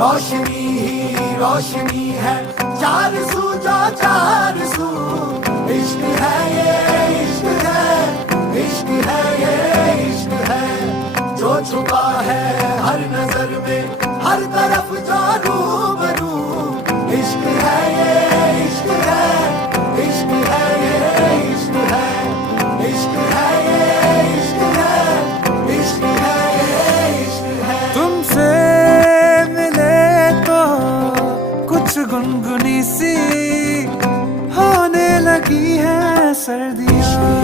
रोशनी ही रोशनी है, चार सू जो चार सू। इश्क है ये इश्क है, इश्क है ये इश्क है, जो छुपा है हर नजर में, हर तरफ जो रूबरू। इश्क है ये इश्क है, इश्क है ये इश्क है, इश्क है ये इश्क है, इश्क है ये इश्क है। तुमसे मिले तो कुछ गुनगुनी सी होने लगी है सर्दियाँ।